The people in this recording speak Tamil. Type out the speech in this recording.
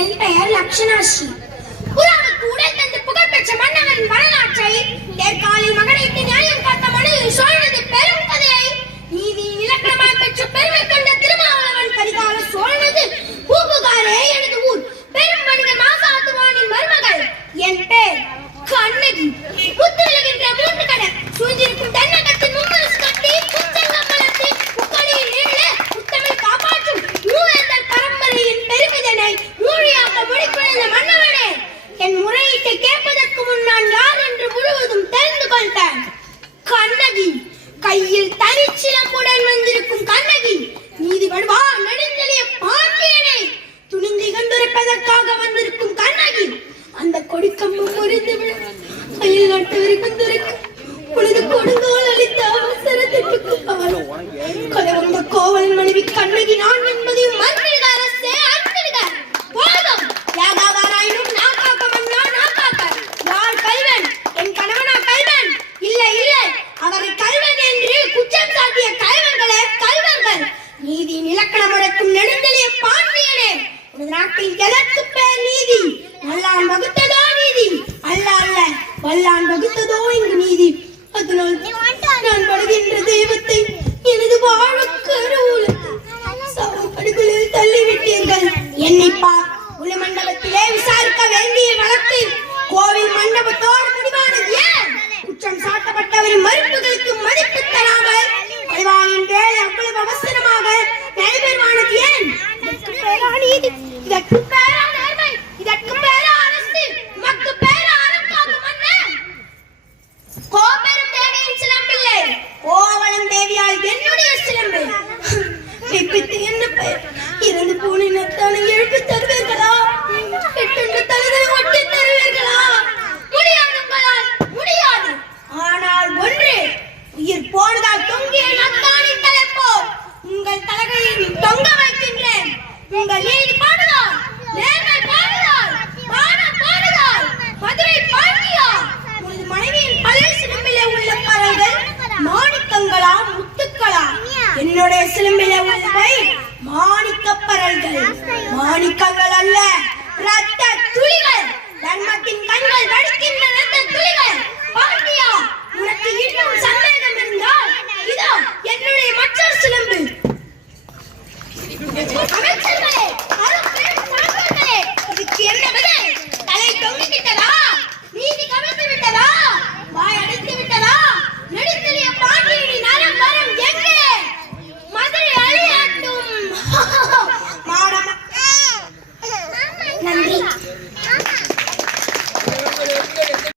என் பெயர் லக்ஷணாஸ்ரீ. புறாவுக்கு உடல் தந்து புகழ்பெற்ற மன்னவரின் வரலாற்றை தேர்காலில் மகனைக்கு நியாயம் காத்த மனையில் சோழனது பெரும் கதையை நீதியின் இலக்கணமாய் பெற்ற பெருமை கொண்ட திருமாவளவன் கரிகால சோழனது பூம்புகாரே எனது ஊர். பெரும் மனிதர் மாசாத்துவானின் மருமகள். என் பேர் கண்ணகி. புத்துலகின்ற மூன்று கடல் சூழ்ந்திருக்கும் தென்னகத்தின் மும்மரசு கட்டி புத்தங்கம் வளர்த்து புக்கடியில் நீள புத்தமிழ் காப்பாற்றும் மூவேந்தர் பரம்பரையின் பெருமிதனை மூழியாக்க முடிக்குள்ள மன்னவனே, என் முறையீட்டை கேட்பதற்கு முன் நான் யார் என்று முழுவதும் தெரிந்து கொண்டேன். கண்ணகி, கையில் தனிச்சிலம்புடன் வந்திருக்கும் கண்ணகி, நீதி வடுவா நெடுஞ்செழிய பாண்டியனை துணிந்து இகழ்ந்துரைப்பதற்காக வந்திருக்கும் கண்ணகி, அந்த கொடிக்கம்பம் முறிந்து கையில் நட்டவரை கொண்டிருக்கும் பொழுது கொடுங்கோல் அளித்த அவசரத்திற்கு கலவந்த கோவலன் மனைவி கண்ணகி நான் என்பதையும் மறுபடிய அரசே அறிந்திருக்க. போதும், யாகாவாராயினும் நான் காக்க மன்னா நான் காக்க. யார் கல்வன்? என் கணவனா கல்வன்? இல்லை இல்லை, அவரை கல்வன் என்று குற்றம் சாட்டிய கல்வர்களே கல்வர்கள். நீதியின் இலக்கணம் முறைக்கும் நெடுஞ்செழிய பாண்டியனே, உனது நாட்டில் எதற்கு பேர் நீதி? நல்லான் வகுத்ததோ நீதி? அல்ல அல்ல, வல்லான் வகுத்ததோ இங்கு நீதி. அதனால் நான் படுகின்ற தெய்வத்தை எனது வாழக்கருவில் சவப்படுகளில் தள்ளிவிட்டீர்கள். என்னை பார், உள்ள மண்டபத்திலே விசாரிக்க வேண்டிய வழக்கில் கோவில் மண்டபத்தோடு முடிவானது ஏன்? குற்றம் சாட்டப்பட்டவரின் மறுப்புகளுக்கு மதிப்பு தராமல் அறிவாளின் வேலை அவ்வளவு அவசரமாக நடைபெறுவானது ஏன்? இதற்கு பேரா நீதி, இதற்கு பேரா நேர்மை, இதற்கு பேரா அரசு, உமக்கு பேரா அறக்காகும் மன்னன். கோபெரும் தேவியின் சிலம்பில்லை, கோவலன் தேவியால் என்னுடைய சிலம்பு. பிப்பித்து என்ன பெயர்? இறந்து போன நத்தானை எழுப்பி தருவீர்களா? எட்டுண்ட தலைகளை ஒட்டி தருவீர்களா? முடியாது, உங்களால் முடியாது. ஆனால் ஒன்று, உயிர் போனதால் தொங்கிய நத்தானின் தலைப்போ உங்கள் தலைகளில் தொங்க வைக்கின்றேன். உங்கள் நீதி பாடுதால், நேர்மை பாடுதால், மானம் பாடுதால், மதுரை பாண்டியா, உனது மனைவியின் பழைய சிலம்பிலே உள்ள பறவைகள் மாணிக்கங்களா முத்துக்களா? என்னுடைய சிலம்பிலே உள்ளவை மாணிக்க பறவைகள், மாணிக்கங்கள் அல்ல, ரத்த துளிகள். தர்மத்தின் கண்கள் வடிக்கின்ற ரத்த துளிகள். பாண்டியா, உனக்கு இன்னும் சந்தேகம் இருந்தால் இதோ என்னுடைய மற்றொரு சிலம்பு. அமைச்சர்களே, அரசர்களே, இதுக்கு என்ன பதில்? தலை தொங்கிவிட்டதா? நீதி கவிழ்ந்து விட்டதா? வாய் அடைத்து விட்டதா? நெடுஞ்செழிய பாண்டியனின் அலங்காரம் எங்கே? மதுரை அழியட்டும். நன்றி.